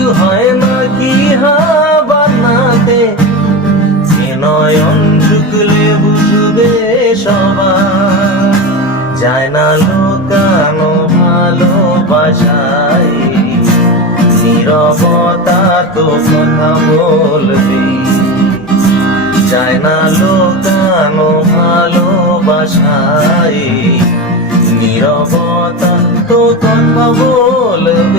কিছু হয় না কি বানাতে, নয়ন ঝুঁকলে বুঝবে সবাই। যায় না লুকানো ভালোবাসায়, নীরবতা তো কথা বলবে। যায় না লুকানো ভালোবাসায়, নীরবতা তো কথা বলবে।